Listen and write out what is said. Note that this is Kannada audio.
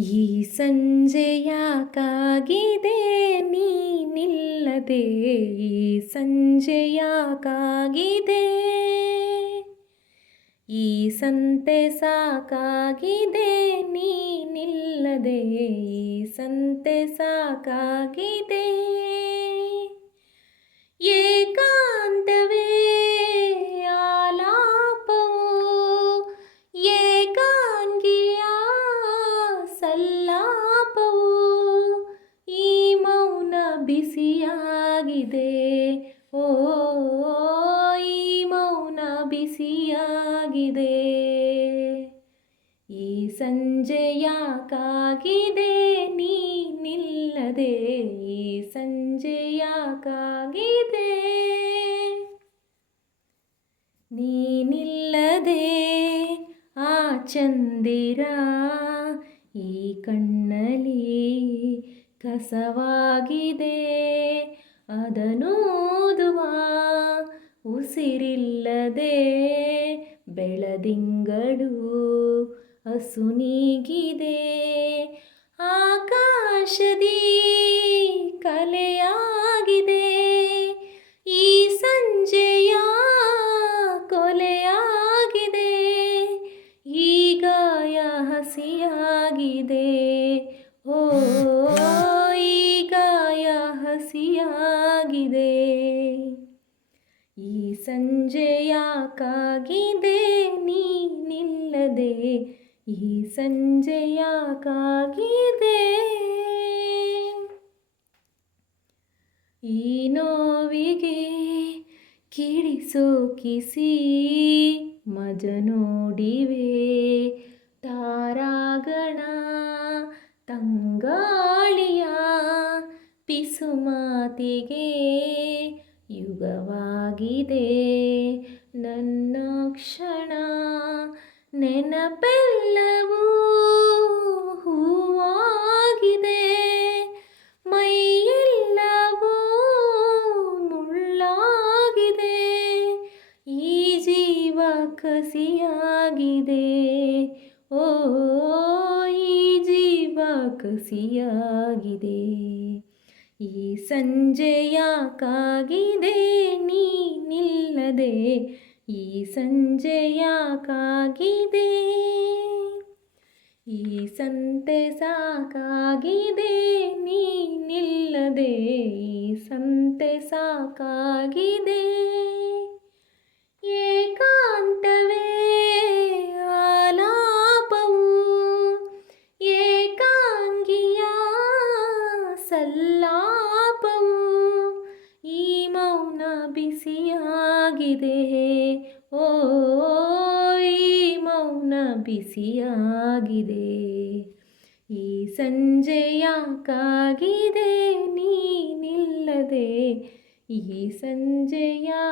ಈ ಸಂಜೆಯಾಕಾಗಿದೆ ನೀನಿಲ್ಲದೆ, ಈ ಸಂಜೆಯಾಕಾಗಿದೆ, ಈ ಸಂತೆ ಸಾಕಾಗಿದೆ ನೀನಿಲ್ಲದೆ, ಈ ಸಂತೆ ಸಾಕಾಗಿದೆ. ಏಕಾಂತವೇ ಆಲಾಪವು, ಏಕಾಂಗಿಯ ಸಲ್ಲಾಪವು, ಈ ಮೌನ ಬಿಸಿಯಾಗಿದೆ. ಓ, ಈ ಮೌನ ಬಿಸಿಯಾಗಿದೆ. ಈ ಸಂಜೆಯಾಕಾಗಿದೆ ನೀನಿಲ್ಲದೆ, ಈ ಸಂಜೆಯಾಕಾಗಿದೆ. ನೀನಿಲ್ಲದೆ ಆ ಚಂದಿರ ಈ ಕಣ್ಣಲ್ಲಿ ಕಸವಾಗಿದೆ, ಅದನೂದುವ ಉಸಿರಿಲ್ಲದೆ ಬೆಳದಿಂಗಳು ಅಸುನೀಗಿದೆ. ಆಕಾಶದಿ ಕಲೆಯಾಗಿದೆ, ಈ ಸಂಜೆಯ ಕೊಲೆಯಾಗಿದೆ, ಈ ಗಾಯ ಹಸಿಯಾಗಿದೆ. ಓ, ಈ ಗಾಯ ಹಸಿಯಾಗಿದೆ. ಈ ಸಂಜೆಯಾಕಾಗಿದೆ ನೀನಿಲ್ಲದೆ, ಈ ಸಂಜೆಯಾಕಾಗಿದೆ. ಈ ನೋವಿಗೆ ಕಿಡಿಸೋಕಿಸಿ ಮಜ ನೋಡಿವೆ ತಾರಾಗಣ, ತಂಗಾಳಿಯ ಪಿಸುಮಾತಿಗೆ ಯುಗವಾಗಿದೆ ನನ್ನ ಕ್ಷಣ. ನೆನಪೆಲ್ಲವೂ ಹೂವಾಗಿದೆ, ಮೈಯೆಲ್ಲವೂ ಮುಳ್ಳಾಗಿದೆ, ಈ ಜೀವ ಕಸಿಯಾಗಿದೆ. ಓ, ಈ ಜೀವ ಕಸಿಯಾಗಿದೆ. ಈ ಸಂಜೆಯಾಕಾಗಿದೆ ನೀನಿಲ್ಲದೆ, ಈ ಸಂಜೆಯಾಕಾಗಿದೆ, ಈ ಸಂತೆ ಸಾಕಾಗಿದೆ ನೀನಿಲ್ಲದೆ, ಈ ಸಂತೆ ಸಾಕಾಗಿದೆ. ಏಕಾಂತವೇ ಆಲಾಪವು, ಏಕಾಂಗಿಯ ಸಲ್ಲಾಪವು, ಈ ಮೌನ ಬಿಸಿಯಾಗಿದೆ. ಓ, ಈ ಮೌನ ಬಿಸಿಯಾಗಿದೆ. ಈ ಸಂಜೆಯಾಕಾಗಿದೆ ನೀನಿಲ್ಲದೆ, ಈ ಸಂಜೆಯಾಕಾಗಿದೆ.